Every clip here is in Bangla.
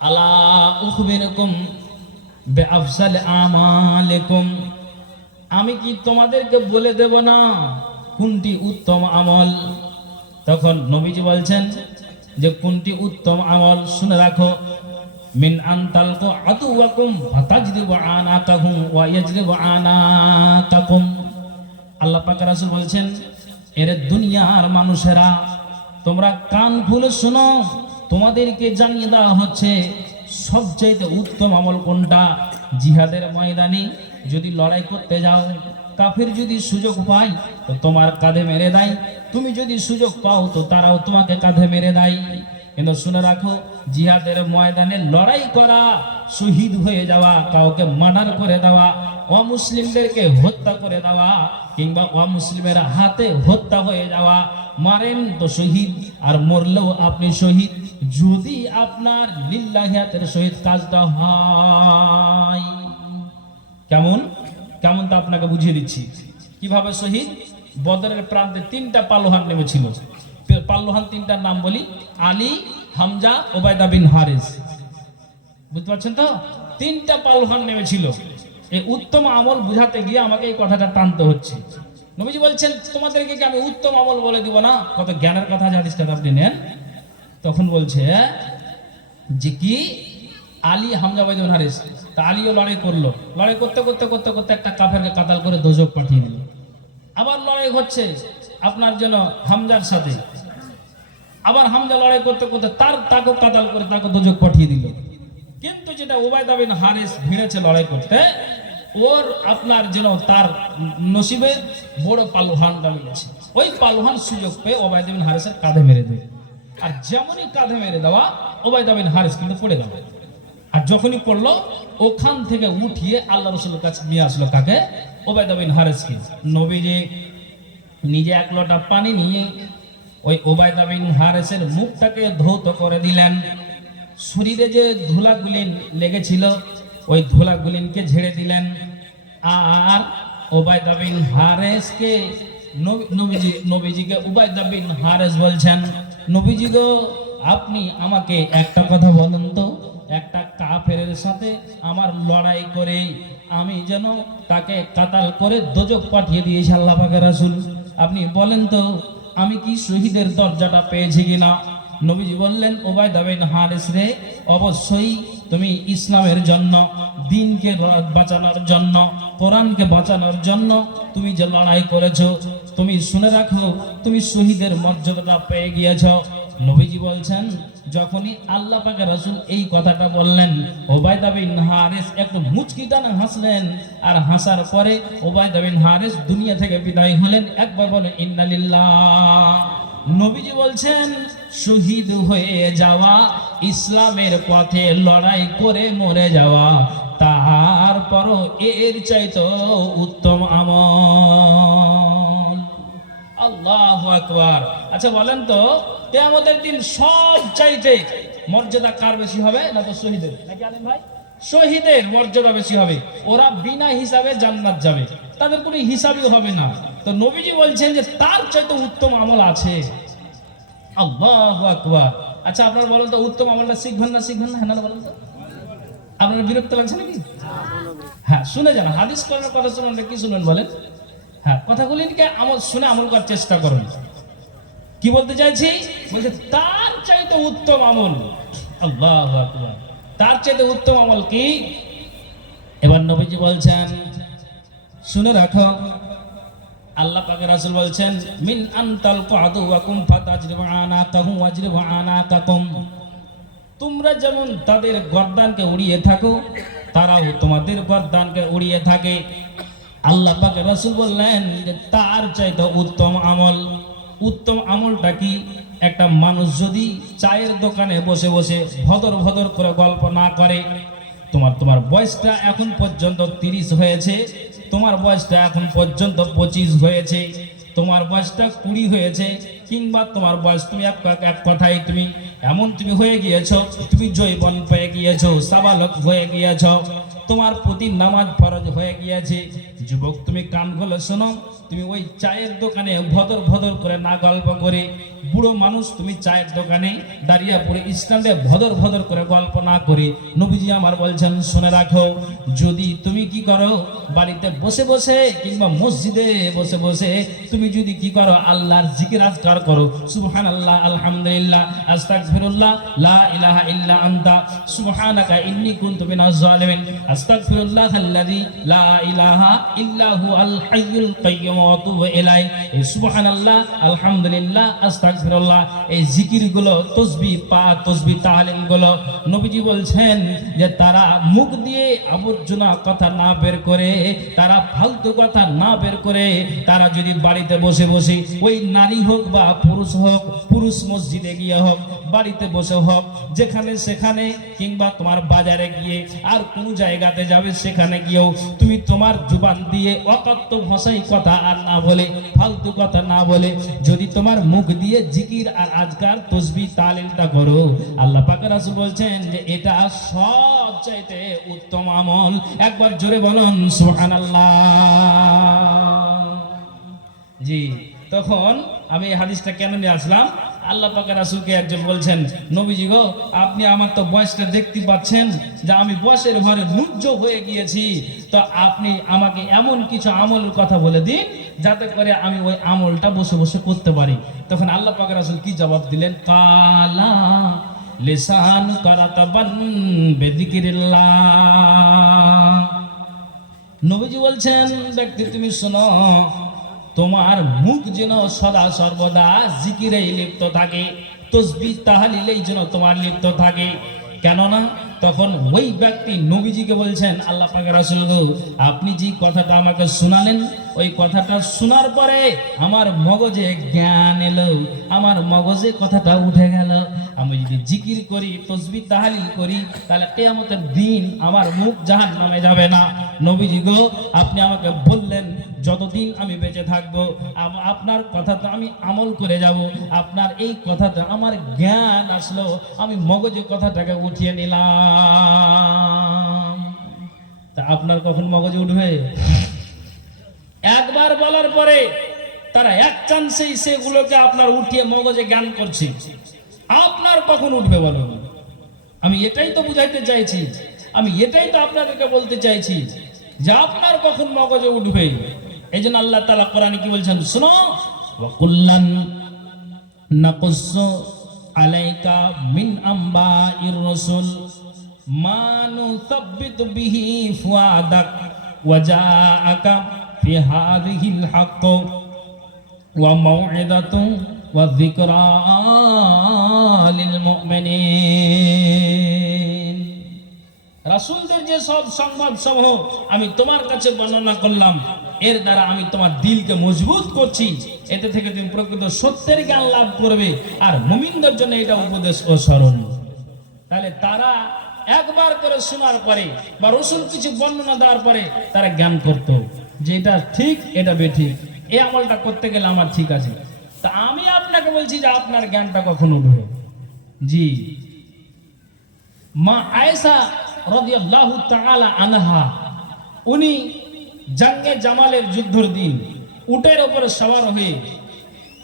আলা উখবিরকুম বিআফসাল আমালিকুম, আমি কি তোমাদেরকে বলে দেব না কোনটি উত্তম আমল? তখন নবীজি বলছেন যে কোনটি উত্তম আমল শুনে রাখো। মিন আন তালকু আদুওয়াকুম ফাতাজরিবু আনাকাহুম ওয়া ইয়াজরিবু আনাকাকুম। আল্লাহ পাক রাসূল বলছেন, এর দুনিয়ার মানুষেরা তোমরা কান খুলে শোনো, তোমাদেরকে জানিয়ে দেওয়া হচ্ছে সবচেয়ে উত্তম আমল কোনটা। জিহাদের ময়দানে যদি লড়াই করতে যাও, কাফির যদি সুযোগ পায় তো তোমার কাঁধে মেরে দেয়, তুমি যদি সুযোগ পাও তো তারাও তোমাকে কাঁধে মেরে দেয়। কিন্তু শুনে রাখো, জিহাদের ময়দানে লড়াই করা, শহীদ হয়ে যাওয়া, কাউকে মার্ডার করে দেওয়া, অমুসলিমদেরকে হত্যা করে দেওয়া, কিংবা অমুসলিমের হাতে হত্যা হয়ে যাওয়া, মারেন তো শহীদ, আর মরলেও আপনি শহীদ, যদি আপনার লিল্লাহিয়াতের শহীদ কাজটা হয়। কেমন কেমন তা আপনাকে বুঝিয়ে দিচ্ছি। কিভাবে শহীদ? বদরের প্রান্তে তিনটা পালোহান নেমেছিল। পালোহান তিনটার নাম বলি: আলী, হামজা, ওবায়দা বিন হারিস। বুঝতে পারছেন তো? তিনটা পালোহান নেমেছিল। এই উত্তম আমল বুঝাতে গিয়ে আমাকে এই কথাটা টানতে হচ্ছে। নবীজি বলছেন, তোমাদেরকে কি আমি উত্তম আমল বলে দিব না? কত জ্ঞানের কথা, হাদিসটা আপনি নেন। তখন বলছে যে কি, আলী, হামজা, ওবায়দা বিন হারিস। তা আলীও লড়াই করলো, লড়াই করতে করতে করতে করতে একটা কাফেরকে কাতাল করে দোজখ পাঠিয়ে দিল। আবার লড়াই হচ্ছে আপনার জন্য হামজার সাথে, আবার হামজা লড়াই করতে করতে তাকে কাতাল করে তাকে দোজখ পাঠিয়ে দিল। কিন্তু যেটা ওবায়দা বিন হারিস ভিড়েছে লড়াই করতে, ওর আপনার যেন তার নসিবে বড় পালোহানটা মিলেছে। ওই পালোহান সুযোগ পেয়ে ওবায়দা বিন হারিসের কাঁধে মেরে দেয়। আর যেমনই কাঁধে মেরে দেওয়া, ওবায়দা বিন হারিস কিন্তু পড়ে গেল। আর যখনই পড়লো, ওখান থেকে উঠিয়ে আল্লাহ রাসূলের কাছে নিয়ে আসলো কাকে? ওবায়দা বিন হারিসকে। নবীজি নিজে এক লোটা পানি নিয়ে ওই ওবায়দা বিন হারিসের মুখটাকে ধৌত করে দিলেন। শরীরে যে ধুলাগুলিন লেগেছিল ওই ধুলাগুলিনকে ঝেড়ে দিলেন। আর ওবায়দা বিন হারিসকে নবীজিকে ওবায়দা বিন হারিস বলছেন, নবীজি গো, আপনি আমাকে একটা কথা বলেন তো, একটা কাফেরের সাথে আমার লড়াই করে আমি যেন তাকে কাতাল করে দোজখ পাঠিয়ে দিয়েছি আল্লাহ পাকের রাসূল, আপনি বলেন তো আমি কি শহীদের দরজাটা পেয়েছি কিনা? নবীজি বললেন, ওবায়দা বিন হারিস রে, অবশ্যই তুমি ইসলামের জন্য, দ্বীনকে বাঁচানোর জন্য, কোরআনকে বাঁচানোর জন্য তুমি যে লড়াই করেছো, তুমি শুনে রাখো, তুমি শহীদের মর্যাদাটা পেয়ে গিয়েছো। নবীজি বলছেন, যখনই আল্লাহ পাকের রাসূল এই কথাটা বললেন, ওবায়দা বিন হারিস একটু মুচকি টানা হাসলেন। আর হাসার পরে ওবায়দা বিন হারিস দুনিয়া থেকে বিদায় হলেন। একবার বলে ইন্না লিল্লাহ। নবীজি বলছেন, শহীদ হয়ে যাওয়া, ইসলামের পথে লড়াই করে মরে যাওয়া, তারপরও এর চাইতে উত্তম আমল। আল্লাহু আকবার। আচ্ছা বলেন তো, কিয়ামতের দিন সব চাইতে মর্যাদা কার বেশি হবে? না তো শহীদের? নাকি আলেম ভাই? শহীদের মর্যাদা বেশি হবে। ওরা বিনা হিসাবে জান্নাত যাবে, তাদের কোনো হিসাবই হবে না। তো নবীজি বলছেন যে তার চাইতে উত্তম আমল আছে। আল্লাহু আকবার। আচ্ছা আপনারা বলেন তো, উত্তম আমলটা শিখবেন না শিখবেন না? হ্যাঁ না বলেন তো। আপনার বিরক্ত লাগছে নাকি? হ্যাঁ, শুনে যান। হাদিস কোরআনের কথা শুনুন, কি শুনবেন বলেন? হ্যাঁ, কথাগুলিকে আমল শুনে আমল করার চেষ্টা করুন। কি বলতে চাইছি? বলছে তার চাইতে উত্তম আমল। আল্লাহু আকবার। তার চাইতে উত্তম আমল কি? এবার নবীজি বলছেন, শুনে রাখো, আল্লাহ পাকের রাসূল বলছেন, মিন আনতাল আদুওয়াকুম ফাতাজরিবু আনাকাহুম ওয়াজরিবু আনাকাকুম। তোমরা যেমন তাদের গর্দানকে উড়িয়ে থাকো, তারাও তোমাদের গর্দানকে উড়িয়ে থাকে। আল্লাহ পাকের রাসূল বললেন যে তার চাইতে উত্তম আমল। উত্তম আমলটা কি? একটা মানুষ যদি চায়ের দোকানে বসে বসে ভদর ভদর করে গল্প না করে, তোমার বয়সটা এখন পর্যন্ত 30 হয়েছে, তোমার বয়সটা এখন পর্যন্ত 25 হয়েছে, তোমার বয়সটা 20 হয়েছে, কিংবা তোমার বয়স তুমি এক কথায় তুমি হয়ে গিয়েছো, তুমি যৌবন পেয়ে গিয়েছো, সাবালক হয়ে গিয়েছো, তোমার প্রতি নামাজ ফরজ হয়ে গিয়েছে, যুবক তুমি কান খুলে শোনো, তুমি ওই চায়ের দোকানে ভদর ভদর করে না গল্প করে, বুড়ো মানুষ তুমি চায়ের দোকানে দাঁড়িয়ে পড়ে স্ট্যান্ডে ভদর ভদর করে গল্প না করে নবীজি আমার বলছেন শুনে রাখো, যদি তুমি কি করো বাড়িতে বসে বসে কিংবা মসজিদে বসে বসে তুমি যদি কি করো আল্লাহর জিকির আজকার করো, সুবহানাল্লাহ, আলহামদুলিল্লাহ, আস্তাগফিরুল্লাহ, লা ইলাহা ইল্লা আনতা সুবহানাকা ইন্নী কুনতু মিনাজ জালিমিন, আস্তাগফিরুল্লাহাল্লাযী লা ইলাহা ইল্লা হুয়াল হাইয়ুল কাইয়্যুম ওয়া আতুবু ইলাইহি, এই সুবহানাল্লাহ, আলহামদুলিল্লাহ, আস্তাগফিরুল্লাহ, এই জিকিরগুলো তাসবিহ তাসবিহ তাহলিল গুলো নবীজি বলছেন যে তারা মুখ দিয়ে আবর্জনা কথা না বের করে, তারা ফালতু কথা না বের করে, তারা যদি বাড়িতে বসে বসে ওই নারী হোক বা পুরুষ হোক, পুরুষ মসজিদে গিয়ে হোক, বাড়িতে বসে হোক, যেখানে সেখানে কিংবা তোমার বাজারে গিয়ে আর কোন জায়গাতে যাবে সেখানে গিয়েও তুমি তোমার জুবান দিয়ে অকথ্য ভাষায় কথা আর না বলে, ফালতু কথা না বলে যদি তোমার মুখ দিয়ে জিকির আর আজকার তাসবিহ তাহলিলটা করো, আল্লাহ পাক রাসূল বলছেন যে এটা সবচাইতে উত্তম আমল। একবার জোরে বলুন সুবহানাল্লাহ। জি, তখন আমি এই হাদিসটা কেন নিয়ে আসলাম, আল্লাহ পাক রাসূলকে একজন বলছেন, নবীজি গো আপনি আমার তো বয়সটা দেখতে পাচ্ছেন যে আমি বয়সের ঘরে নুজ্জ হয়ে গিয়েছি, তো আপনি আমাকে এমন কিছু আমলের কথা বলে দিন যাতে করে আমি ওই আমলটা বসে বসে করতে পারি। তখন আল্লাহ পাক রাসূল কি জবাব দিলেন, কালা লিসান কারাতাবান বিযিকিরিল্লাহ। নবীজি বলছেন, ব্যক্তি তুমি শোনো, তোমার মুখ যেন সদা সর্বদা জিকিরেই লিপ্ত থাকে, তাসবিহ তাহলিলেই যেন তোমার লিপ্ত থাকে। কেননা তখন ওই ব্যক্তি নবীজিকে বলছেন, আল্লাহ পাকের রাসূল গো আপনি যে কথাটা আমাকে শোনালেন, ওই কথাটা শোনার পরে আমার মগজে জ্ঞান এলো, আমার মগজে কথাটা উঠে গেল। আমি যদি জিকির করি, তাসবিহ তাহলিল করি, তাহলে কিয়ামতের দিন আমার মুখ জাহান্নামে যাবে না। নবীজি গো আপনি আমাকে বললেন যতদিন আমি বেঁচে থাকবো আপনার কথাটা আমি আমল করে যাব, আপনার এই কথাটা আমার জ্ঞান আসলো, আমি মগজে কথাটাকে উঠিয়ে নিলাম। তা আপনার কখন মগজে উঠবে? একবার বলার পরে তারা এক চান্সেই সেগুলোকে আপনার উঠিয়ে মগজে জ্ঞান করছে, আপনার কখন উঠবে বলুন? আমি এটাই তো বুঝাইতে চাইছি, আমি এটাই তো আপনাদেরকে বলতে চাইছি যে আপনার কখন মগজে উঠবে। এই জন্য আল্লাহ তাআলা কোরআনে কি বলছেন শুনো, ওয়া কুল্লান নাকুসসু আলাইকা মিন আম্বাইর রাসূল মা নুসাব্বিতু বিহি ফুআদাক ওয়া জাআকা ফি হাযিহিল হক ওয়া মাউইদাতু ওয়া যিকরা লিল মুমিনিন। রাসূলদের যে সব সংবাদ সমূহ আমি তোমার কাছে বর্ণনা করলাম, এর দ্বারা আমি তোমার দিলকে মজবুত করছি, এতে থেকে তুমি প্রকৃত সত্যের জ্ঞান লাভ করবে, আর মুমিনদের জন্য এটা উপদেশ ও স্মরণ। তাহলে তারা একবার করে শোনার পরে বা রাসূল কিছু বর্ণনা দেওয়ার পরে তারা জ্ঞান করত যে এটা ঠিক, এটা বেঠিক, এই আমলটা করতে গেলে আমার ঠিক আছে। তা আমি আপনাকে বলছি যে আপনার জ্ঞানটা কখন উঠবে? জি, মা আয়েশা রাদিয়াল্লাহু তাআলা আনহা, উনি জঙ্গে জামালের যুদ্ধের দিন উটের উপরে সওয়ার হয়ে,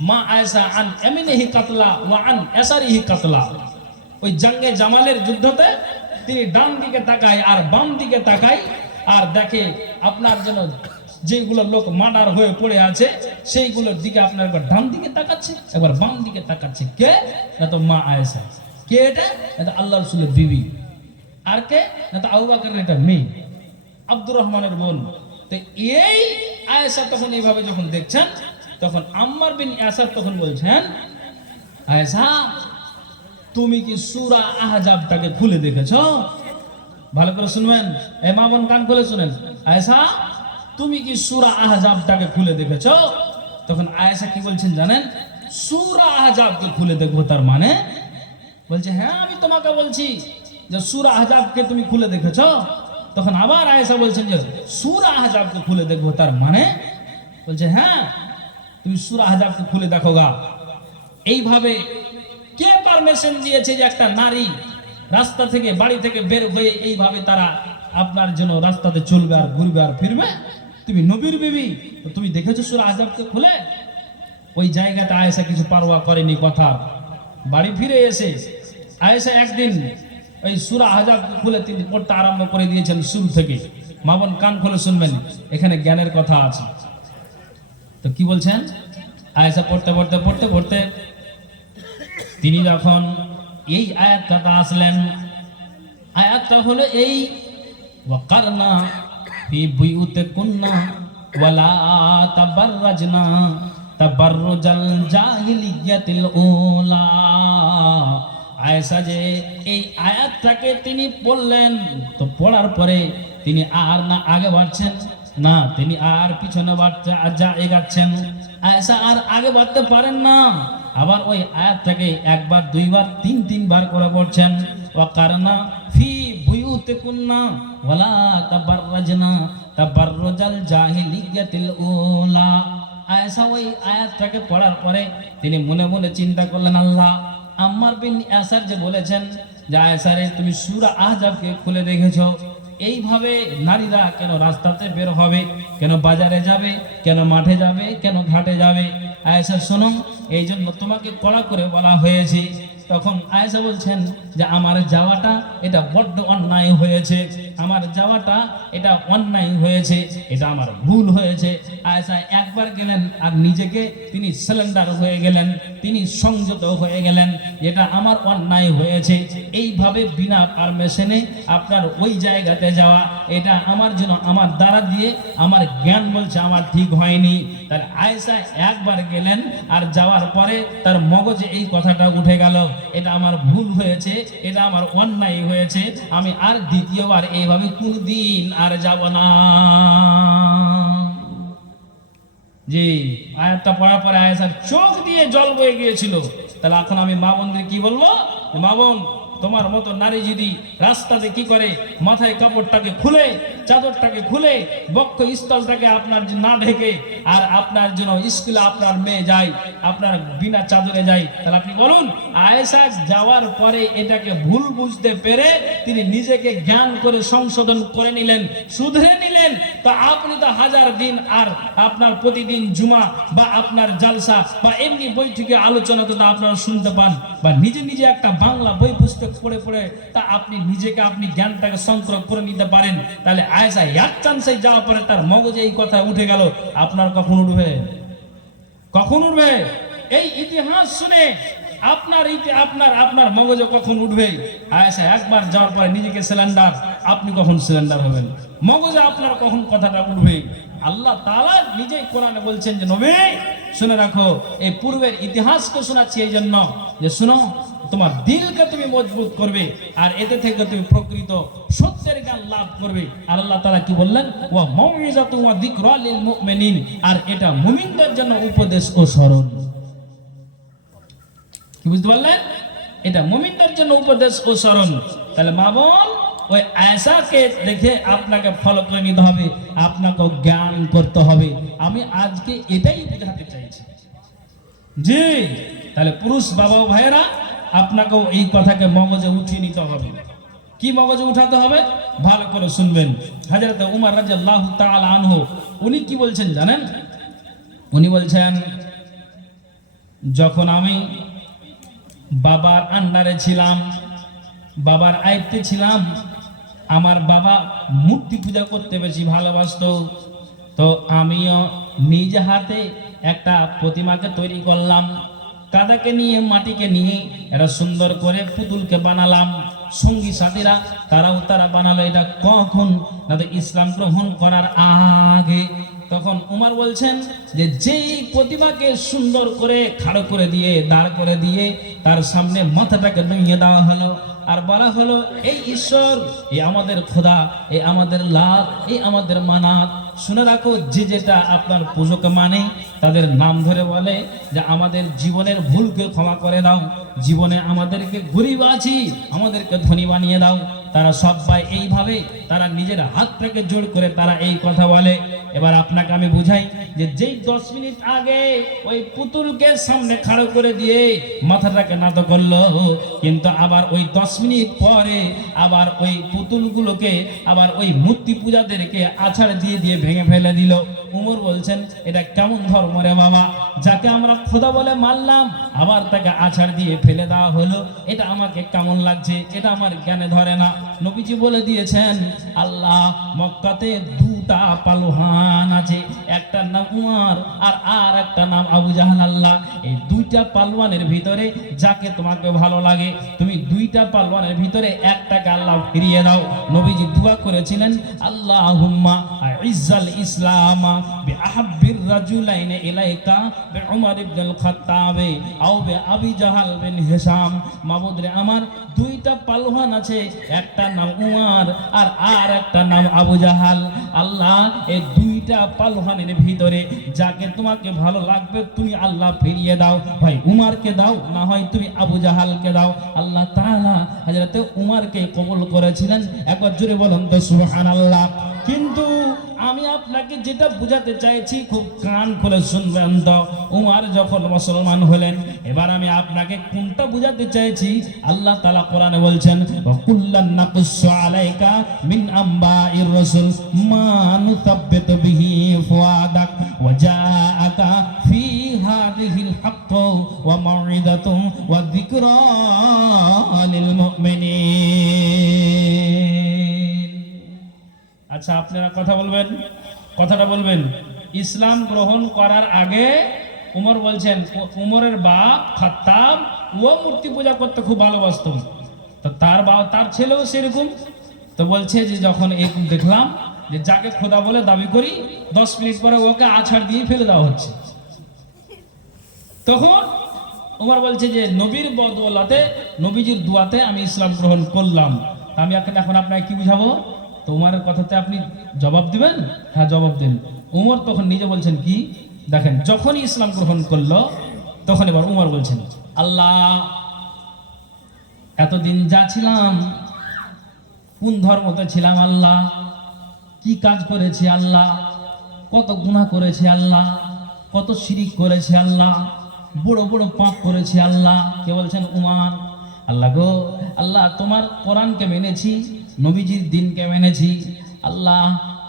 মা আয়েশা আন ইয়ামিনিহি কাতলা ওয়া আন ইয়াসারিহি কাতলা, ওই জঙ্গে জামালের যুদ্ধতে তিনি ডান দিকে তাকায় আর বাম দিকে তাকায়, আর দেখে আপনার যেন যেগুলো লোক মার্ডার হয়ে পড়ে আছে সেইগুলোর দিকে আপনার একবার ডান দিকে তাকাচ্ছে, একবার বাম দিকে তাকাচ্ছে। কে? না তো মা আয়েশা। কে এটা? এটা আল্লাহ রাসূলের বিবি। আর কে? না তো আবু বকরের এটা মেয়ে, আব্দুর রহমানের বোন। তো এই আয়েশা তখন এইভাবে যখন দেখছেন, তখন আম্মার বিন ইয়াসার তখন বলছেন, আয়েশা তুমি কি সূরা আহজাবটাকে খুলে দেখেছো? ভালো করে শুনবেন, এই মা বোন কান খুলে শুনেন। আয়েশা তুমি কি সূরা আহজাবটাকে খুলে দেখেছো? তখন আয়েশা কি বলছেন জানেন? সূরা আহজাবকে খুলে দেখবো তার মানে? বলছে হ্যাঁ আমি তোমাকে বলছি যে সূরা আহজাবকে তুমি খুলে দেখেছো। তখন আবার আয়েশা বলছেন যে সূরা আহজাবকে খুলে দেখবো তার মানে? বলছে হ্যাঁ তুমি সূরা আহজাবকে খুলে দেখো গা। এইভাবে কে পারমিশন দিয়েছে যে একটা নারী রাস্তা থেকে বাড়ি থেকে বের হয়ে এইভাবে তারা আপনার জন্য রাস্তাতে চলবে আর ঘুরবে আর ফিরবে? তুমি নবীর বিবি, তুমি দেখেছো সূরা আহজাবকে খুলে? ওই জায়গাটা আয়েশা কিছু পারোয়া করেনি কথা। বাড়ি ফিরে এসে আয়েশা একদিন ওই সূরা আহজাবকে খুলে তিনি পড়তে আরম্ভ করে দিয়েছেন শুরু থেকে। মা বোন কান খুলে শুনবেন, এখানে জ্ঞানের কথা আছে। তো কি বলছেন? আয়েশা পড়তে পড়তে পড়তে পড়তে তিনি যখন এই আয়াতটা আসলেন, আয়াতটা হলো এই ওয়াকারনা ফি বুয়ুতিকুন্না ওয়ালা তাবাররাজনা তাবাররুজাল জাহিলিয়াতিল উলা। আয়েশা যে এই আয়াতটাকে তিনি পড়লেন, তো পড়ার পরে তিনি আর না আগে বাড়ছেন না, তিনি আর পিছনে বাড়তে যা এগাচ্ছেন। আয়েশা আর আগে বাড়তে পারেন না, আবার ওই আয়াতটাকে একবার দুইবার তিনবার করে পড়ছেন। ওয়াকারনা ফি বুয়ুতিকুন্না ওয়ালা তাবাররাজনা তাবাররুজাল জাহিলিয়াতিল উলা। আয়েশা ওই আয়াতটাকে পড়ার পরে তিনি মনে মনে চিন্তা করলেন, আল্লাহ আম্মার বিন ইয়াসার যে বলেছেন যে আয়েশা রে তুমি সূরা আহজাবকে খুলে দেখেছো, এইভাবে নারীরা কেন রাস্তাতে বের হবে, কেন বাজারে যাবে, কেন মাঠে যাবে, কেন ঘাটে যাবে? আয়েশা শোনো, এই জন্য তোমাকে কড়া করে বলা হয়েছে। তখন আয়েশা বলছেন যে আমার যাওয়াটা এটা বড্ড অন্যায় হয়েছে, আমার যাওয়াটা এটা অন্যায় হয়েছে, এটা আমার ভুল হয়েছে। আয়েশা একবার গেলেন আর নিজেকে তিনি সিলিন্ডার হয়ে গেলেন, তিনি সংযত হয়ে গেলেন, এটা আমার অন্যায় হয়েছে। এইভাবে বিনা পারমিশনে আপনার ওই জায়গাতে যাওয়া, এটা আমার জন্য আমার দ্বারা দিয়ে আমার জ্ঞান বলছে আমার ঠিক হয়নি। তার আয়েশা একবার গেলেন আর যাওয়ার পরে তার মগজে এই কথাটা উঠে গেল, এটা আমার ভুল হয়েছে, এটা আমার অন্যায় হয়েছে, আমি আর দ্বিতীয়বার এইভাবে কোনদিন আর যাব না। জি, আয়াতটা পড়ার পরে আয়েশার চোখ দিয়ে জল বয়ে গিয়েছিল। তাহলে এখন আমি মা বোনদের কি বলবো? মা বোন, তোমার মতো নারী যদি রাস্তাতে কি করে মাথায় কাপড়টাকে খুলে, চাদরটাকে খুলে, বক্ষ স্থলটাকে আপনার না ঢেকে, আর আপনার জন্য স্কুলে আপনার মেয়ে যায়, আপনার বিনা চাদরে যায়, তাহলে আপনি বলুন আয়েশা যাওয়ার পরে এটাকে ভুল বুঝতে পেরে তিনি নিজেকে জ্ঞান করে সংশোধন করে নিলেন, শুধরে নিলেন। তা আপনি তো হাজার দিন আর আপনার প্রতিদিন জুমা বা আপনার জালসা বা এমনি বৈঠকে আলোচনা তো আপনারা শুনতে পান, বা নিজে নিজে একটা বাংলা বই পুস্তক পড়ে পড়ে তা আপনি নিজেকে আপনি জ্ঞানটাকে সংগ্রহ করে নিতে পারেন। তাহলে আয়েশা এক চান্সে যাওয়ার পরে তার মগজে এই কথা উঠে গেল, আপনার কখন উঠবে? কখন উঠবে? এই ইতিহাস শুনে আপনার আপনার মগজে কখন উঠবে? আয়েশা একবার যাওয়ার পরে নিজেকে সিলিন্ডার, আপনি কখন সিলিন্ডার হবেন? মগজে আপনার কখন কথাটা উঠবে? আল্লাহ তাআলা নিজেই কোরআনে বলছেন যে নবী শুনে রাখো, এই পূর্বের ইতিহাসকে শোনাচ্ছি এই জন্য যে শুনো, তোমার দিলকে তুমি মজবুত করবে, আর এতে থেকে তুমি প্রকৃত সত্যের জ্ঞান লাভ করবে। আর আল্লাহ তাআলা কি বললেন? ওয়া মাউইযাতু ওয়া যিকরা লিল মুমিনিন, আর এটা মুমিনদের জন্য উপদেশ ও স্মরণ। কি বুঝতে পারলেন? এটা মুমিনদের জন্য উপদেশ ও স্মরণ। তাহলে মা বোন, ওই আয়েশাকে দেখে আপনাকে ফলো করে নিতে হবে, আপনাকে জ্ঞান করতে হবে। আমি আজকে এটাই বোঝাতে চাইছি। জি, তাহলে পুরুষ বাবা ও ভাইয়েরা, আপনাকেও এই কথাকে মগজে উঠিয়ে নিতে হবে। কি মগজে উঠাতে হবে? ভালো করে শুনবেন। হযরত উমর রাদিয়াল্লাহু তাআলা আনহু উনি কি বলছেন জানেন? উনি বলছেন, যখন আমি বাবার আন্ডারে ছিলাম, বাবার আয়ত্তে ছিলাম, আমার বাবা মূর্তি পূজা করতে বেশি ভালোবাসতো, তো আমিও নিজ হাতে একটা প্রতিমাকে তৈরি করলাম, কাদাকে নিয়ে মাটিকে নিয়ে এটা সুন্দর করে পুতুলকে বানালাম। সঙ্গী সাথীরা তারা বানালো এটা কখন? না তো ইসলাম গ্রহণ করার আগে। তখন উমর বলছেন যে যেই প্রতিমাকে সুন্দর করে খাড়ো করে দিয়ে দাঁড় করে দিয়ে তার সামনে মাথাটাকে নুইয়ে দেওয়া হলো, আর বলা হলো এই ঈশ্বর, এই আমাদের খোদা, এই আমাদের লাত, এই আমাদের মানাত। শুনে রাখো, যে যেটা আপনার পুজোকে মানে তাদের নাম ধরে বলে যে আমাদের জীবনের ভুলকে ক্ষমা করে দাও, জীবনে আমাদেরকে গরিব আছি আমাদেরকে ধনী বানিয়ে দাও। তারা সবাই এইভাবে তারা নিজের হাতটাকে জোড় করে তারা এই কথা বলে। এবার আপনাকে আমি বুঝাই যে যেই 10 মিনিট আগে ওই পুতুলকে সামনে খাড়ো করে দিয়ে মাথাটাকে নত করলো, কিন্তু আবার ওই 10 মিনিট পরে আবার ওই পুতুলগুলোকে আবার ওই মূর্তি পূজাদেরকে আছাড় দিয়ে দিয়ে ভেঙে ফেলে দিল। উমর বলছেন এটা কেমন ধর্ম রে বাবা, যাকে আমরা খোদা বলে মানলাম আবার তাকে আছাড় দিয়ে ফেলে দেওয়া হলো, এটা আমাকে কেমন লাগছে, এটা আমার জ্ঞানে ধরে না। নবীজি বলে দিয়েছেন আল্লাহ মক্কাতে দুটা পালোহান আছে, একটা নাম উমর আর একটা নাম আবু জাহাল। আল্লাহ এই দুইটা পালোয়ানের ভিতরে যাকে তোমাকে ভালো লাগে তুমি দুইটা পালোয়ানের ভিতরে একটাকে আল্লাহ ফিরিয়ে দাও। নবীজি দোয়া করেছিলেন আল্লাহুম্মা আইজ্জাল ইসলামা বিআহাব্বির রাজুলাইনি ইলাইকা বিউমর ইবনুল খাত্তাব আও বিআবি জাহাল বিন হিশাম। মাবুদ রে আমার দুইটা পালোয়ান আছে, একটা নাম উমর আর একটা নাম আবু জাহাল। আল্লাহ এই দুইটা পালোয়ানের ভিতরে যাকে তোমাকে ভালো লাগবে তুমি আল্লাহ ফিরিয়ে দাও, হয় উমরকে দাও না হয় তুমি আবু জাহালকে দাও। আল্লাহ তাআলা হযরত উমরকে কবুল করেছিলেন। একবার জোরে বলুন তো সুবহানাল্লাহ। কিন্তু আমি আপনাকে যেটা বুঝাতে চাইছি খুব কান খুলে শুনবেন তো। উমর যখন মুসলমান হলেন, এবার আমি আপনাকে কোনটা বুঝাতে চাইছি। আল্লাহ তাআলা কোরআনে বলছেন ওয়া কুল্লান নাকুসু আলাইকা মিন আম্বাইর রাসূল মা নুসাব্বিতু বিহি ফুআদাক ওয়া জাআকা ফি হাযিহিল হক্ক ওয়া মাউইযাতুন ওয়া যিকরা লিল মুমিনিন। আচ্ছা আপনারা কথা বলবেন, কথাটা বলবেন। ইসলাম গ্রহণ করার আগে উমর বলছেন, উমরের বাপ খাত্তাব ও মূর্তি পূজা করতে খুব ভালোবাসত, তো তার বাবা তার ছেলেও সেরকম। তো বলছে যে যখন এরকম দেখলাম যে যাকে খোদা বলে দাবি করি 10 মিনিট পরে ওকে আছাড় দিয়ে ফেলে দেওয়া হচ্ছে, তখন উমর বলছে যে নবীর বদৌলতে নবীজির দোয়াতে আমি ইসলাম গ্রহণ করলাম। আমি এখন আপনাকে কি বুঝাবো? তো উমরের কথাতে আপনি জবাব দিবেন? হ্যাঁ জবাব দেন। উমর তখন নিজে বলছেন কি দেখেন, যখনই ইসলাম গ্রহণ করলো তখন এবার উমর বলছেন আল্লাহ এতদিন যা ছিলাম কোন ধর্মতে ছিলাম, আল্লাহ কি কাজ করেছি, আল্লাহ কত গুনাহ করেছি, আল্লাহ কত শিরিক করেছি, আল্লাহ বড় বড় পাপ করেছি। আল্লাহ কে বলছেন? উমর। আল্লাহ গো আল্লাহ তোমার কোরআনকে মেনেছি, নবীজির দিনকে মেনেছি, আল্লাহ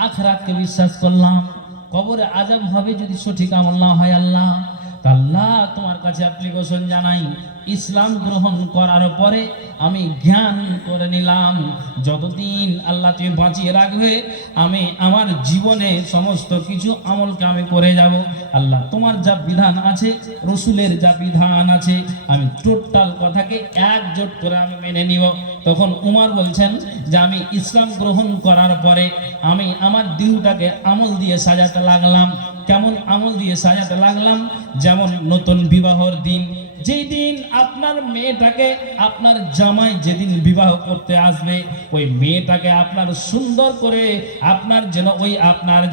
আখিরাতকে বিশ্বাস করলাম, কবরে আযাব হবে যদি সঠিক আমল না হয়। আল্লাহ আল্লাহ তোমার কাছে অ্যাপ্লিকেশন জানাই, ইসলাম গ্রহণ করার পরে আমি জ্ঞান করে নিলাম যতদিন আল্লাহ তুমি বাঁচিয়ে রাখবে আমি আমার জীবনে সমস্ত কিছু আমলকে আমি করে যাব। আল্লাহ তোমার যা বিধান আছে, রসুলের যা বিধান আছে, আমি টোটাল কথাকে একজোট করে আমি মেনে নিব। তখন উমর বলছেন যে আমি ইসলাম গ্রহণ করার পরে আমি আমার দিনটাকে আমল দিয়ে সাজাতে লাগলাম। কেমন আমল দিয়ে সাজাতে লাগলাম? যেমন নতুন বিবাহর দিন, যেই দিন আপনার মেয়েটাকে আপনার জামাই যেদিন বিবাহ করতে আসবে ওই মেয়েটাকে আপনার সুন্দর করে আপনার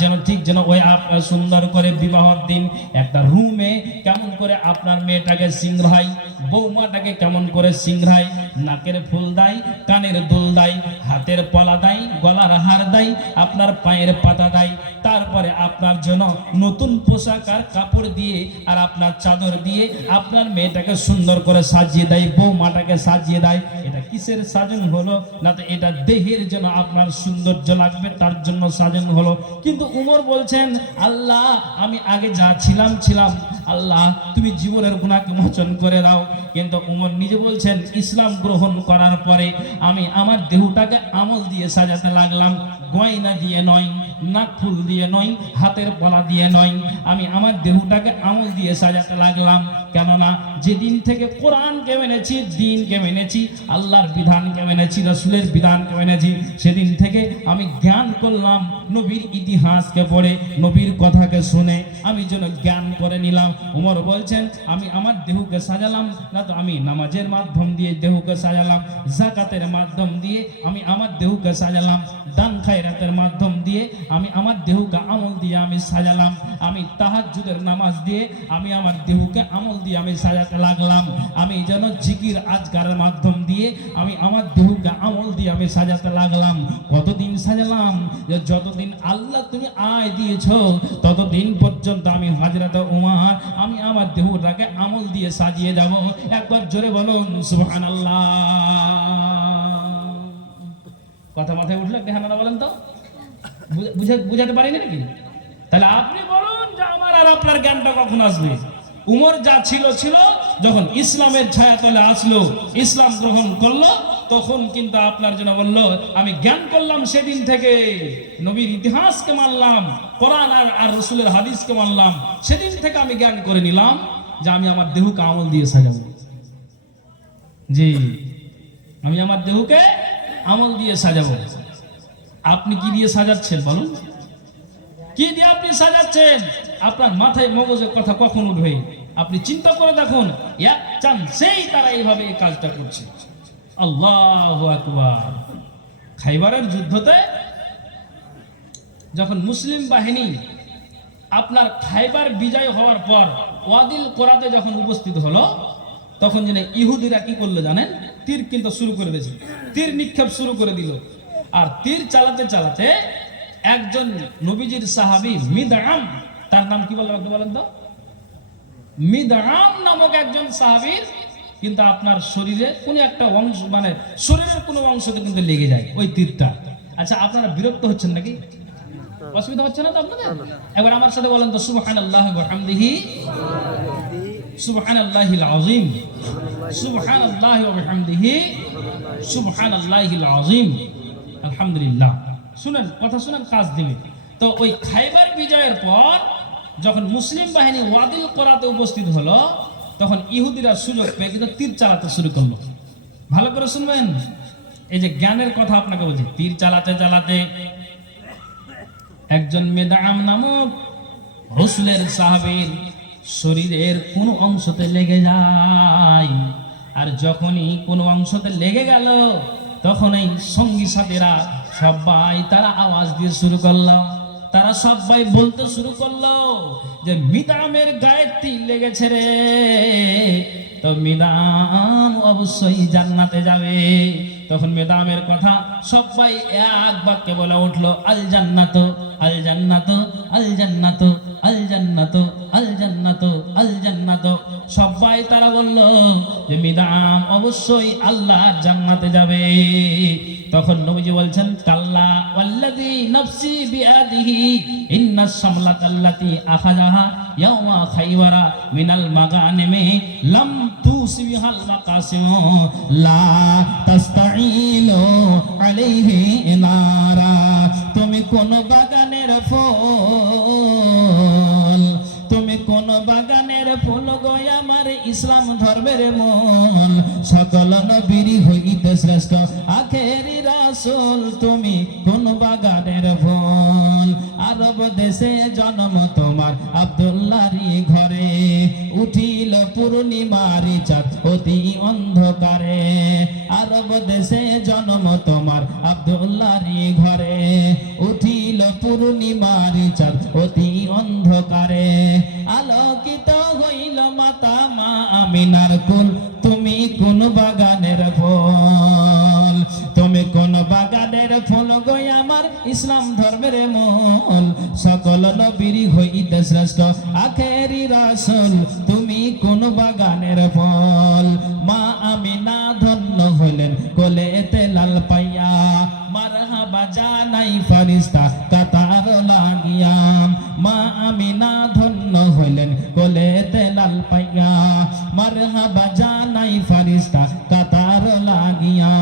যেন ঠিক যেন ওই আপনার সুন্দর করে বিবাহর দিন একটা রুমে কেমন করে আপনার মেয়েটাকে সিংহাই, বৌমাটাকে কেমন করে সিংহাই, নাকের ফুল দেয়, কানের দুল দেয়, হাতের পলা দেয়, গলার হার দেয়, আপনার পায়ের পাতা দেয়, তারপরে আপনার জন্য নতুন পোশাক আর কাপড় দিয়ে আর আপনার চাদর দিয়ে আপনার মেয়েটাকে সুন্দর করে সাজিয়ে দেয়, বৌমাটাকে সাজিয়ে দেয়। এটা কিসের সাজানো হলো? না তো এটা দেহের জন্য আপনার সৌন্দর্য লাগবে তার জন্য সাজানো হলো। কিন্তু উমর বলছেন আল্লাহ আমি আগে যা ছিলাম আল্লাহ তুমি জীবনের গুনাহকে মোচন করে দাও। কিন্তু উমর নিজে বলছেন ইসলাম গ্রহণ করার পরে আমি আমার দেহটাকে আমল দিয়ে সাজাতে লাগলাম, গয়না দিয়ে নয়, নাক ফুল দিয়ে নয়, হাতের পলা দিয়ে নয়, আমি আমার দেহটাকে আমল দিয়ে সাজাতে লাগলাম। কেননা যেদিন থেকে কোরআনকে মেনেছি, দিনকে মেনেছি, আল্লাহর বিধানকে মেনেছি, রাসূলের বিধানকে মেনেছি, সেদিন থেকে আমি জ্ঞান করলাম নবীর ইতিহাসকে পড়ে, নবীর কথাকে শুনে আমি যেন জ্ঞান করে নিলাম। উমর বলছেন আমি আমার দেহকে সাজালাম, না তো আমি নামাজের মাধ্যম দিয়ে দেহকে সাজালাম, যাকাতের মাধ্যম দিয়ে আমি আমার দেহকে সাজালাম, দান খায়রাতের মাধ্যম দিয়ে আমি আমার দেহকে আমল দিয়ে আমি সাজালাম, আমি তাহাজ্জুদের নামাজ দিয়ে আমি আমার দেহকে আমল দিয়ে আমি সাজাতে লাগলাম। আমি যেন জিকির আজকারের মাধ্যম দিয়ে আমি আমার দেহকে আমল দিয়ে আমি সাজাতে লাগলাম। কতদিন সাজালাম? যে যতদিন আল্লাহ তুমি আয় দিয়েছো ততদিন পর্যন্ত আমি হযরত উমর আমি আমার দেহটাকে আমল দিয়ে সাজিয়ে যাব। একবার জোরে বলুন সুবহানাল্লাহ। কথা মাথায় উঠলো? ধ্যান না বলেন তো, বুঝাতে পারিনি নাকি? তাহলে আপনি বলুন যে আমার আর আপনার জ্ঞানটা কখন আসবে? উমর যা ছিল ছিল, যখন ইসলামের ছায়াতলে আসলো, ইসলাম গ্রহণ করলো, তখন কিন্তু আপনার জন্য বললো আমি জ্ঞান করলাম। সেদিন থেকে নবীর ইতিহাসকে মানলাম, কোরআন আর রাসূলের হাদিসকে মানলাম। সেদিন থেকে আমি জ্ঞান করে নিলাম যে আমি আমার দেহকে আমল দিয়ে সাজাবো। জি, আমি আমার দেহকে আমল দিয়ে সাজাবো। আপনি কি দিয়ে সাজাচ্ছেন বলুন? কি দিয়ে আপনি সাজাচ্ছেন? আপনার মাথায় মগজের কথা কখন উঠবে? আপনি চিন্তা করে দেখুন। এক চান্সেই তারা এইভাবে এই কাজটা করছে। আল্লাহু আকবার। খাইবারের যুদ্ধতে যখন মুসলিম বাহিনী আপনার খাইবার বিজয় হওয়ার পর ওয়াদিল কোরাতে যখন উপস্থিত হলো, তখন যেন ইহুদিরা কি করলো জানেন? তীর কিন্তু শুরু করে দিয়েছে, তীর নিক্ষেপ শুরু করে দিল। আর তীর চালাতে চালাতে একজন নবীজির সাহাবী মিদআম, তার নাম কি বলেন তো? মিদআম নামক একজন সাহাবীর কিন্তু আপনার শরীরে কোনো একটা অংশ, মানে শরীরের কোনো অংশতে কিন্তু লেগে যায় ওই তীরটা। আচ্ছা, আপনারা বিরক্ত হচ্ছেন নাকি? অসুবিধা হচ্ছে না তো আপনাদের? এবার আমার সাথে বলেন তো সুবহানাল্লাহি ওয়া বিহামদিহি সুবহানাল্লাহিল আযীম, সুবহানাল্লাহি ওয়া বিহামদিহি সুবহানাল্লাহিল আযীম, আলহামদুলিল্লাহ। শুনেন, কথা শুনেন, কাজ দিবে। তো ওই খাইবার বিজয়ের পর যখন মুসলিম বাহিনী ওয়াদিল কোরাতে উপস্থিত হলো, তখন ইহুদিরা সুযোগ পেয়ে কিন্তু তীর চালাতে শুরু করলো। ভালো করে শুনবেন, এই যে জ্ঞানের কথা আপনাকে বলছি। তীর চালাতে চালাতে একজন মিদআম নামক রাসূলের সাহাবীর শরীরের কোন অংশতে লেগে যায়। আর যখনই কোনো অংশতে লেগে গেল, তখন এই সঙ্গী সাথীরা সবাই তারা আওয়াজ দিয়ে শুরু করলো, তারা সবাই বলতে শুরু করলো যে মিদআমের গায়ে তীর লেগেছে রে, তো মিদআম অবশ্যই জান্নাতে যাবে। তখন মিদআমের কথা সবাই এক বাক্যে বলে উঠলো, আল জান্নাত, আল জান্নাত, আল জান্নাত, আল জান্নাত, আল জান্নাত, আল জান্নাত। সবাই তারা বলল যে মিদআম অবশ্যই আল্লাহর জান্নাতে যাবে। তখন নবীজি বলছেন, কাল্লা ওয়াল্লাযী নাফসি বিয়াদিহি ইন্নাস সামলাতাল্লাতী আখাযাহা ইয়াওমা খাইবারা মিনাল মাগানিমি লাম তুসবিহাল মাকাসিম লা তাস্তাঈলু আলাইহি নারা। তুমি কোন বাগানের ফল, তুমি কোন বাগানের ফুল গো আমার ইসলাম ধর্মের মূল, সকল নবীর হইতে শ্রেষ্ঠ আখেরি রাসূল, তুমি কোন বাগানের ফুল। আরব দেশে জন্ম তোমার আব্দুল্লাহরই ঘরে, উঠিল পূর্ণিমার চাঁদ অতি অন্ধকারে। আরব দেশে জন্ম তোমার আব্দুল্লাহরই ঘরে, উঠিল পূর্ণিমার চাঁদ অতি অন্ধকারে। আলোকিত হইল মাতা মা আমিনার কুল, তুমি কোন বাগানের ফল, তুমি কোন বাগানের ফল গো আমার ইসলাম ধর্মের মূল, সকল নবীর হইতে শ্রেষ্ঠ আখেরি রাসূল, তুমি কোন বাগানের ফল। মা আমিনা ধন্য হইলেন কোলেতে লাল পাইয়া, মারহাবা জানাই ফেরেশতা কাতার লাগিয়া। মা আমিনা ধন্য হইলেন কোলেতে লাল পাইয়া, মারহাবা জানাই ফেরেশতা কাতার লাগিয়া।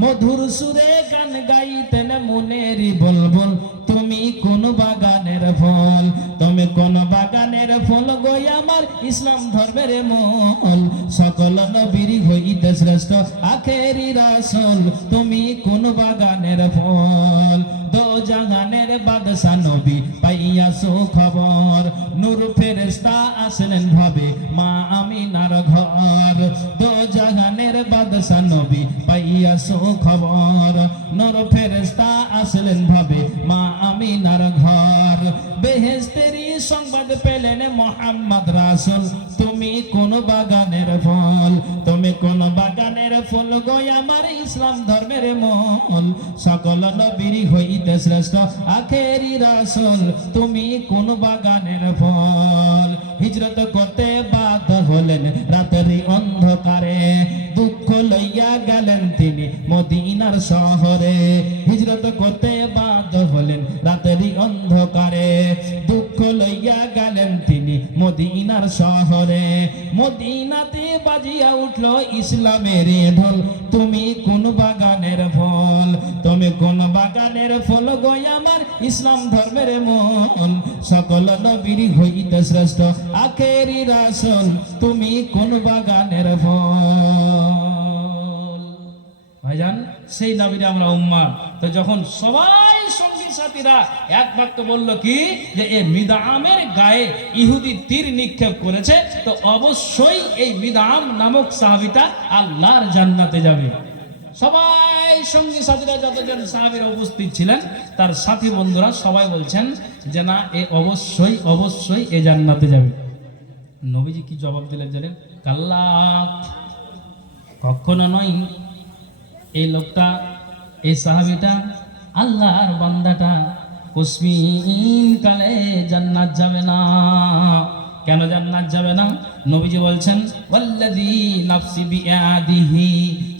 মধুর সুরে গান গাইতেন মনেরি বুলবুল, তুমি কোন বাগানের ফল, তুমি কোন বাগানের ফল গো আমার ইসলাম ধর্মের মূল, সকল নবীর হইতে শ্রেষ্ঠ আখেরি রাসূল, তুমি কোন বাগানের ফল। দো জাহানের বাদশা নবী পাইয়া সুখবর, নূর ফেরেশতা আসলেন ভাবে মা আমিনার ঘর। দো জাহানের বাদশা নবী পাইয়া সুখবর, নূর ফেরেশতা আসলেন ভাবে মা আমিনার ঘর। বেহেশতেরই সংবাদ পেলেন মুহাম্মদ রাসূল, তুমি কোন ইসলাম ধর্মের মূল, সকল নবীর হইতে শ্রেষ্ঠ আখেরি রাসূল, তুমি কোন বাগানের ফল। হিজরত করতে বাধ্য হলেন রাতের অন্ধকারে, দুঃখ লইয়া গেলেন তিনি মদিনার শহরে। হিজরত করতে বাধ্য হলেন রাতের অন্ধকারে, দুঃখ লইয়া গেলেন তিনি মদিনার শহরে। মদিনাতে বাজিয়া উঠল ইসলামের ঢোল, তুমি কোন বাগানের ফল, তুমি কোন বাগানের ফল গো আমার ইসলাম ধর্মের মূল, সকল নবীর হইতে শ্রেষ্ঠ আখেরি রাসূল, তুমি কোন বাগানের ফল। ভাইজান, সেই নবীর আমরা উম্মাহ। তো যখন সবাই সঙ্গী সাথীরা এক বাক্য বলল কি যে এই মিদআমের গায়ে ইহুদি তীর নিক্ষেপ করেছে, তো অবশ্যই এই মিদআম নামক সাহাবীটা আল্লাহর জান্নাতে যাবে। সবাই সঙ্গী সাথীরা যতজন সাহাবীরা উপস্থিত ছিলেন, তার সাথী বন্ধুরা সবাই বলছেন যে না, এ অবশ্যই অবশ্যই এ জান্নাতে যাবে। নবীজি কি জবাব দিলেন জানেন? কাল্লা, কখনো নয়। এই লোকটা, এই সাহাবীটা, আল্লাহর বান্দাটা কুসমিন কালে জান্নাত যাবে না। কেন জান্নাত যাবে না? নবীজি বলছেন ওয়াল্লাযী নাফসি বিয়াদিহি,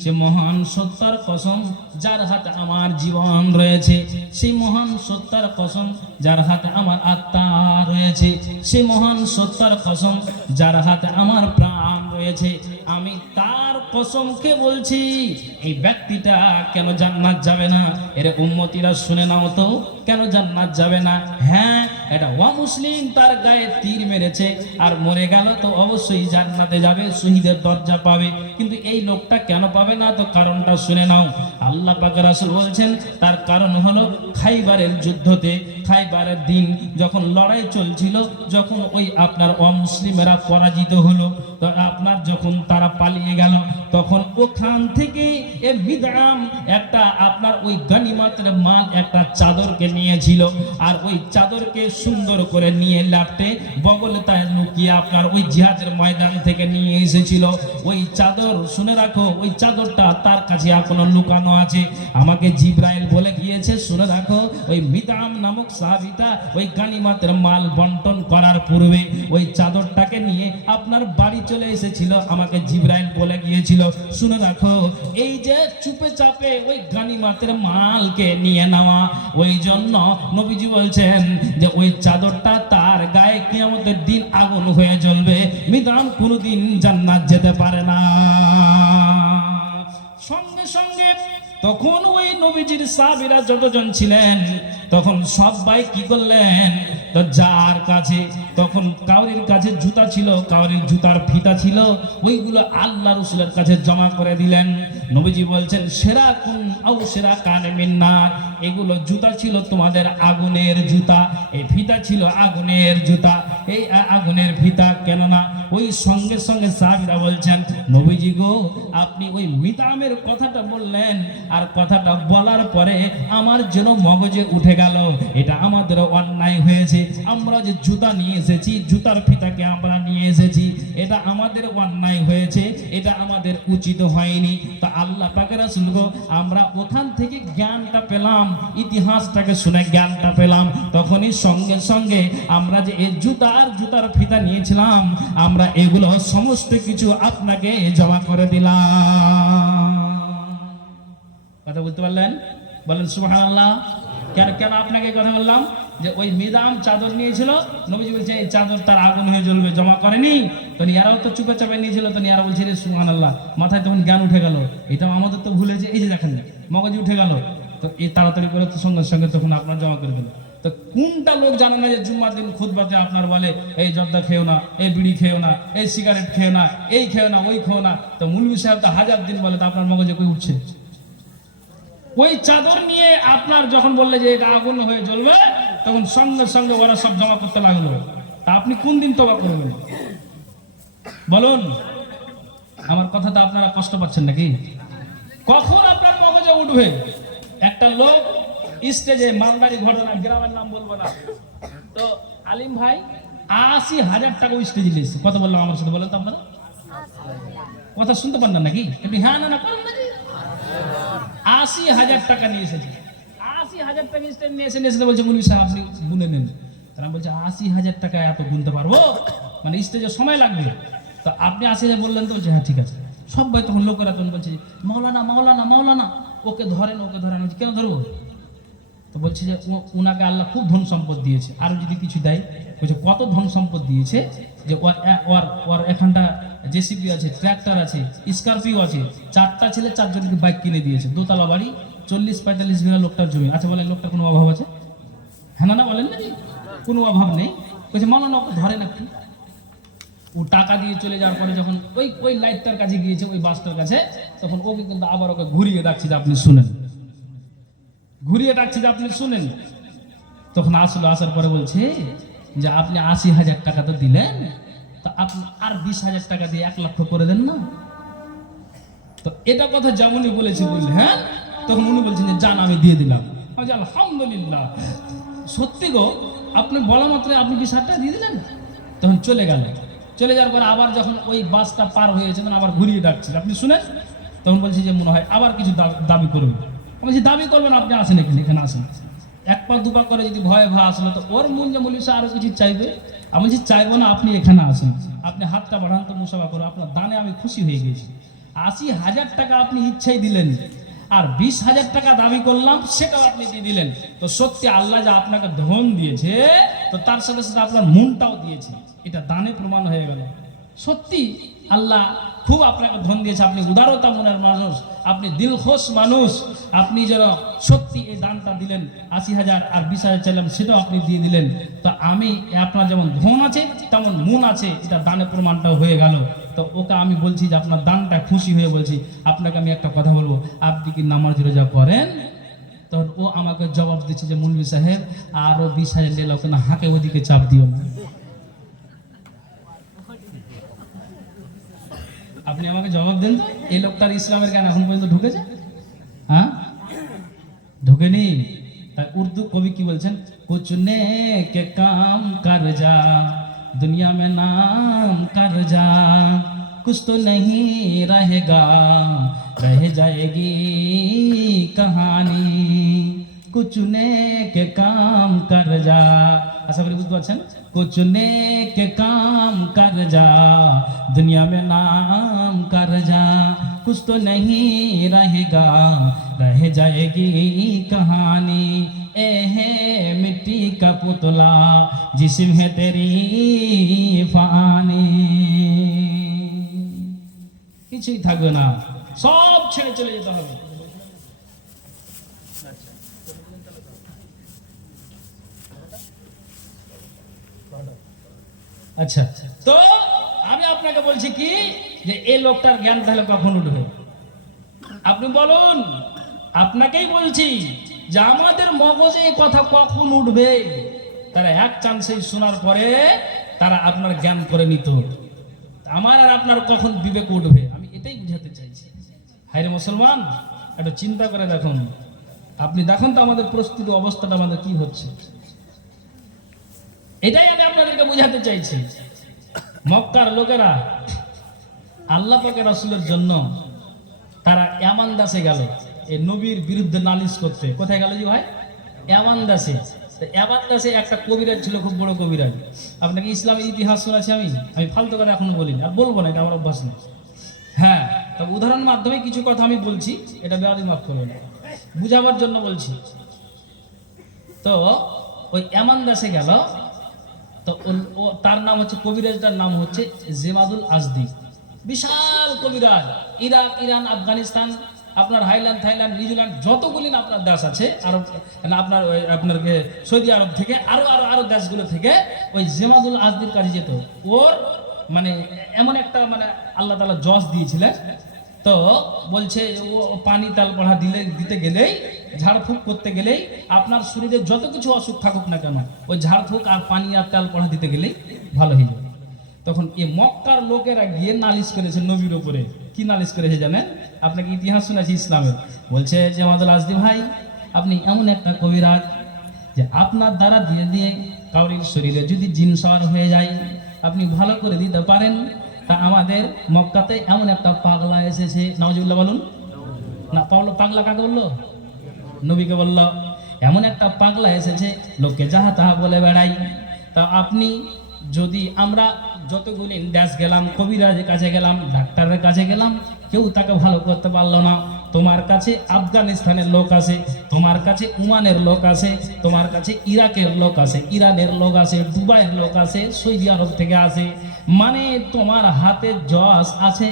সে মহান সত্তার কসম যার হাতে আমার জীবন রয়েছে, সেই মহান সত্তার কসম যার হাতে আমার আত্মা রয়েছে, সেই মহান সত্তার কসম যার হাতে আমার প্রাণ রয়েছে, আমি তার কসমকে বলছি এই ব্যক্তিটা কেন জান্নাত যাবে না। এর উম্মতিরা শুনে নাও তো, কেন জান্নাত যাবে না? হ্যাঁ, এটা অমুসলিম তার গায়ে তীর মেরেছে আর মরে গেল, তো অবশ্যই জান্নাতে যাবে, শহীদের দরজা পাবে। কিন্তু এই লোকটা কেন পাবে না? তো কারণটা শুনে নাও। আল্লাহ পাক রাসূল বলছেন তার কারণ হলো খাইবারের যুদ্ধতে, খাইবারের দিন যখন লড়াই চলছিল, যখন ওই আপনার অমুসলিমেরা পরাজিত হলো, তো আপনার যখন তারা পালিয়ে গেল, তখন ওখান থেকে এ মিদআম একটা আপনার ওই গনিমতের মাল একটা চাদরকে নিয়েছিল, আর ওই চাদরকে সুন্দর করে নিয়ে ল্যাপটে বগলে তাই লুকিয়ে আপনার ওই জিহাদের ময়দান থেকে নিয়ে এসেছিল। ওই চাদর, শুনে রাখো, ওই চাদরটা তার কাছে এখনো লুকানো আছে। আমাকে জিবরাইল বলে গিয়েছে, শুনে রাখো, ওই মিদআম নামক সাহাবীটা ওই গনিমতের মাল বন্টন করার পূর্বে ওই চাদরটাকে নিয়ে আপনার বাড়ি চলে এসেছিল। আমাকে জিবরাইল বলে গিয়েছিল, শুনে রাখো, এই যে চুপে চাপে ওই গনিমতের মালকে নিয়ে নেওয়া, ওই জন্য নবীজি বলছেন যে ওই চাদরটা তার গায়ে কিয়ামতের দিন আগুন হয়ে জ্বলবে, মিদআম কোনোদিন জান্নাত যেতে পারে না। সঙ্গে সঙ্গে তখন ওই নবীজির সাহাবীরা যতজন ছিলেন, তখন সবাই কি করলেন, তো যার কাছে তখন কাউরির কাছে জুতা ছিল, কাউরির জুতার ফিতা ছিল, ওইগুলো আল্লাহ রাসূলের কাছে জমা করে দিলেন। নবীজি বলছেন সেরা কুন আও সেরা কান মিন নার, এগুলো জুতা ছিল তোমাদের আগুনের জুতা, এই ফিতা ছিল আগুনের জুতা, এই আগুনের ফিতা। কেননা ওই সঙ্গে সঙ্গে সাহাবীরা বলছেন নবীজি গো, আপনি ওই মিদআমের কথাটা বললেন, আর কথাটা বলার পরে আমার যেন মগজে উঠে গেল, এটা আমাদের অন্যায় হয়েছে। আমরা যে জুতা নিয়ে এসেছি, জুতার ফিতাকে আমরা নিয়ে এসেছি, এটা আমাদের অন্যায় হয়েছে, এটা আমাদের উচিত হয়নি। তা আল্লাহ পাকের রাসূল গো, আমরা ওখান থেকে জ্ঞানটা পেলাম, ইতিহাসটাকে শুনে জ্ঞানটা পেলাম, তখনই সঙ্গে সঙ্গে আমরা যে এই জুতার ফিতা নিয়েছিলাম, আমরা এগুলো সমস্ত কিছু আপনাকে জমা করে দিলাম। কথা বলতে পারলেন? বলেন সুবহানাল্লাহ। কেন আপনাকে কথা বললাম? যে ওই মিদআম চাদর নিয়েছিল, নবীজি বলছে এই চাদর তার আগুন হয়ে জ্বলবে, জমা করেনি, তো ইয়ারাও তো চুপে চাপে নিয়েছিল, তো ইয়ারা বলছে রে সুবহানাল্লাহ, মাথায় তখন জ্ঞান উঠে গেল, এটা আমাদের তো ভুলেছে, এই যে দেখেন মগজে উঠে গেল, তো এই তাড়াতাড়ি করে তো সঙ্গে সঙ্গে তখন আপনার জমা করে দিল। তো কোনটা লোক জানে না যে জুম্মার দিন খুতবাতে আপনার বলে এই জর্দা খেও না, এই বিড়ি খেও না, এই সিগারেট খেও না, এই খেও না, ওই খেও না, তো মৌলভী সাহেব তো হাজার দিন বলে, তো আপনার মগজে কই উঠছে? ওই চাদর নিয়ে আপনার যখন বললে যে এটা আগুন হয়ে জ্বলবে, তখন সঙ্গে সঙ্গে ওরা সব জমা করতে লাগলো। তা আপনি কোন দিন তওবা করবেন বলুন? আমার কথাটা আপনারা কষ্ট পাচ্ছেন নাকি? কখন আপনার মগজে উঠবে? একটা লোক স্টেজে, মালদারি ঘটনা, গ্রামের নাম বলবো না, তো আলিম ভাই ৮০,০০০ টাকা স্টেজে দিয়েছে। কত বললাম আমার সাথে বলেন তো আপনারা? কথা শুনতে পান না নাকি? একটু হ্যাঁ না করেন নাকি? 80,000 টাকা নিয়ে এসেছে। 80,000 টাকা স্ট্যান্ড নিয়ে এসে বলছে মৌলভী সাহেব আপনি গুনে নেন। তারা বলছে 80,000 টাকা এত গুনতে পারবো, মানে স্টেজে সময় লাগবে। তো আপনি 80,000 বললেন, তো বলছে হ্যাঁ ঠিক আছে। সবাই তখন লোকেরা তখন বলছে মাওলানা মাওলানা মাওলানা ওকে ধরেন ওকে ধরেন। বলছে কেন ধরবো? তো বলছে যে উনাকে আল্লাহ খুব ধন সম্পদ দিয়েছে, আরো যদি কিছু দেয়। বলছে কত ধন সম্পদ দিয়েছে যে ওর এখানটা জেসিবি আছে, ট্র্যাক্টর আছে, স্করপিও আছে, 4টা ছেলে 4জনকে বাইক কিনে দিয়েছে, দোতলা বাড়ি, 40-45 বিঘা লোকটার জমি। আচ্ছা বলেন লোকটার কোনো অভাব আছে? হ্যাঁ না বলেন নাকি? কোনো অভাব নেই। বলছে মাওলানা ওকে ধরেন একটু। ও টাকা দিয়ে চলে যাওয়ার পরে যখন ওই লাইটটার কাছে গিয়েছে, ওই বাসটার কাছে, তখন ওকে কিন্তু আবার ওকে ঘুরিয়ে ডাকছে যে আপনি শুনেন, ঘুরিয়ে ডাকছে যে আপনি শুনেন। তখন আসলো, আসার পরে বলছে যে আপনি 80,000 টাকা তো দিলেন, তো আপনি আর 20,000 টাকা দিয়ে 1 লক্ষ করে দেন না। তো এটা কথা যেমনই বলেছি বললে হ্যাঁ, তখন উনি বলছেন যে জান আমি দিয়ে দিলাম। আমি বলছি আলহামদুলিল্লাহ, সত্যি গো, আপনি বলা মাত্র আপনি 20,000 টাকা দিয়ে দিলেন। তখন চলে গেল। চলে যাওয়ার পরে আবার যখন ওই বাসটা পার হয়েছে, তখন আবার ঘুরিয়ে ডাকছে আপনি শুনেন। তখন বলছি যে মনে হয় আবার কিছু দাবি করবেন। আমি বলছি দাবি করবেন, আপনি আসেন এখানে আসেন। 1 পা 2 পা করে যদি ভয় আসলো, তো ওর মন যে মৌলভী সাহেব আরো কিছু চাইবে। আমি বলছি চাইবো না, আপনি এখানে আসেন, আপনি হাতটা বাড়ান তো মুসাফা করো, আপনার দানে আমি খুশি হয়ে গেছি। 80,000 টাকা আপনি ইচ্ছাই দিলেন, আর 20,000 টাকা দাবি করলাম সেটাও আপনি দিয়ে দিলেন। তো সত্যি আল্লাহ যে আপনাকে ধন দিয়েছে, তো তার সাথে সাথে আপনার মনটাও দিয়েছে, এটা দানে প্রমাণ হয়ে গেল। সত্যি আল্লাহ খুব আপনাকে ধন দিয়েছে, আপনি উদারতা মনের মানুষ, আপনি দিলখোশ মানুষ, আপনি যেন সত্যি এই দানটা দিলেন। 80,000 আর 20,000 চাইলাম, সেটাও আপনি দিয়ে দিলেন। তো আমি আপনার যেমন ধন আছে তেমন মন আছে, এটা দানের প্রমাণটাও হয়ে গেল। তো ওকে আমি বলছি যে আপনার দানটা খুশি হয়ে বলছি আপনাকে আমি একটা কথা বলবো, আপনি কি নামাজ রোজা করেন? তখন ও আমাকে জবাব দিচ্ছে যে মৌলভী সাহেব আরো 20,000 নিলাও, কেন হাঁকে ওদিকে চাপ দিও না। আপনি আমাকে জবাব দেন তো, এই লোকটার ইসলামের জ্ঞান এখন পর্যন্ত ঢুকেছে? হ্যাঁ ঢুকেনি। তাই উর্দু কবি কি বলছেন, কুছ নেক কাম কর যা दुनिया में नाम कर जा, कुछ तो नहीं रहेगा रह जाएगी कहानी, कुछ नेक काम कर जा। আশা করি বুঝতে পারছেন, कुछ नेक काम कर जा दुनिया में नाम कर जा, कुछ तो नहीं रहेगा रह जाएगी कहानी, ए है मिट्टी का पुतला जिस्म है तेरी फानी। কিছুই থাকবে না, সব ছেড়ে চলে যেতে হবে। আচ্ছা, তো আমি আপনাকে বলছি কি যে এই লোকটার জ্ঞান তাহলে কখন উঠবে? আপনি বলুন। আপনাকেই বলছি যে আমাদের মগজে এই কথা কখন উঠবে? তারা এক চান্সে শোনার পরে তারা আপনার জ্ঞান করে নিত। আমার আর আপনার কখন বিবেক উঠবে? আমি এটাই বুঝাতে চাইছি। হায়রে মুসলমান, একটু চিন্তা করে দেখুন। আপনি দেখুন তো আমাদের পরিস্থিতি, অবস্থাটা আমাদের কি হচ্ছে। এটাই আমি আপনাদেরকে বুঝাতে চাইছি। মক্কার লোকেরা আল্লাহ পাকের রাসূলের জন্য তারা ইয়ামান দেশে গেল এই নবীর বিরুদ্ধে নালিশ করতে। কোথায় গেল জি ভাই? ইয়ামান দেশে। ইয়ামান দেশে একটা কবিরাজ ছিল, খুব বড় কবিরাজ। আপনাকে ইসলামের ইতিহাস শোনাচ্ছি আমি ফালতু কথা এখনো বলিনি, আর বলবো না, এটা আমার অভ্যাস নেই। হ্যাঁ, তবে উদাহরণের মাধ্যমে কিছু কথা আমি বলছি, এটা বেয়াদবি মাফ করবেন, বুঝাবার জন্য বলছি। তো ওই ইয়ামান দেশে গেল, তো তার নাম হচ্ছে, কবিরাজটার নাম হচ্ছে জেমাদুল আজদি। বিশাল কবিরাজ। ইরাক, ইরান, আফগানিস্তান, আপনার হাইল্যান্ড, থাইল্যান্ড, নিউজিল্যান্ড, যতগুলি না আপনার দেশ আছে আরব, আপনার সৌদি আরব থেকে আরো দেশগুলো থেকে ওই জেমাদুল আজদির কাছে যেত। ওর মানে এমন একটা মানে আল্লাহ তাআলা জজ দিয়েছিলেন। তো বলছে ও পানি তাল পড়া দিতে গেলেই, ঝাড়ফুঁক করতে গেলেই, আপনার শরীরে যত কিছু অসুখ থাকুক না কেন, ওই ঝাড়ফুঁক আর পানি আর তেল পড়া দিতে গেলেই ভালো হয়ে যাবে। তখন এই মক্কার লোকেরা গিয়ে নালিশ করেছে নবীর উপরে। কি নালিশ করেছে জানেন? আপনাকে ইতিহাস শুনেছি ইসলামের। বলছে জেমাদুল আজদি ভাই, আপনি এমন একটা কবিরাজ যে আপনার দ্বারা দিয়ে দিয়ে কাউরির শরীরে যদি জিন সওয়ার হয়ে যায় আপনি ভালো করে দিতে পারেন। তা আমাদের মক্কাতে এমন একটা পাগলা এসেছে, নাউজুবিল্লাহ বলুন, না পাগলা কাকে বললো? নবীকে বলল। এমন একটা পাগলা এসেছে লোককে যাহা তাহা বলে বেড়াই। তা আপনি যদি আমরা যতগুলি দেশ গেলাম, কবিরাজের কাছে গেলাম, ডাক্তারের কাছে গেলাম, কেউ তাকে ভালো করতে পারলো না। তোমার কাছে আফগানিস্তানের লোক আছে, তোমার কাছে ওমানের লোক আছে, তোমার কাছে ইরাকের লোক আছে, ইরানের লোক আছে, দুবাইয়ের লোক আছে, সৌদি আরব থেকে আসে। মানে তোমার হাতে যশ আছে,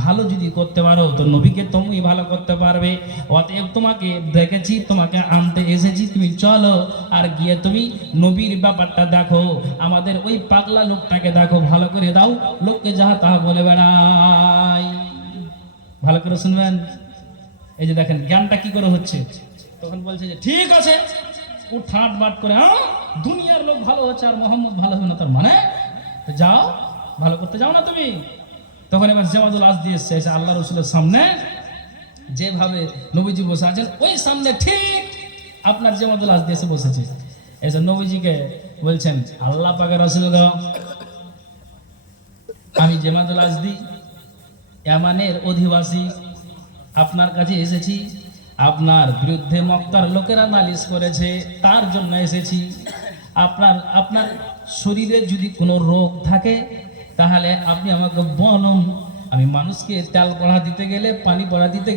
ভালো যদি করতে পারো তো নবীকে তুমি ভালো করতে পারবে। অতএব তোমাকে দেখেছি, তোমাকে আনতে এসেছি, তুমি চলো আর গিয়ে তুমি নবীর ব্যাপারটা দেখো। আমাদের ওই পাগলা লোকটাকে দেখো, ভালো করে দাও, লোককে যাহা তাহা বলে বেড়াই। ভালো করে শুনবেন। এই যে দেখেন জ্ঞানটা কি করে হচ্ছে। তখন বলছে যে ঠিক আছে, ও ঠাট বাট করে, হ্যাঁ দুনিয়ার লোক ভালো হচ্ছে আর মোহাম্মদ ভালো হবে না, তার মানে তো যাও, ভালো করতে যাও না তুমি। তখন এবার জামাতুল আজ দিয়ে এসছে, এসে আল্লাহ রসুলের সামনে যেভাবে নবীজি বসে আছেন ওই সামনে ঠিক আপনার জামাতুল আজ দিয়ে এসে বসেছে। এসে নবীজিকে বলছেন, আল্লাহ পাকের রসুল গো, আমি জামাতুল আজদি ইয়ামানের অধিবাসী, আপনার কাছে এসেছি। আপনার বিরুদ্ধে মক্কার লোকেরা নালিশ করেছে, তার জন্য এসেছি। আপনার শরীরে যদি কোনো রোগ থাকে তাহলে আপনি আমাকে বলুন। আমি মানুষকে তেল পড়া দিতে গেলে, পানি পড়া দিতে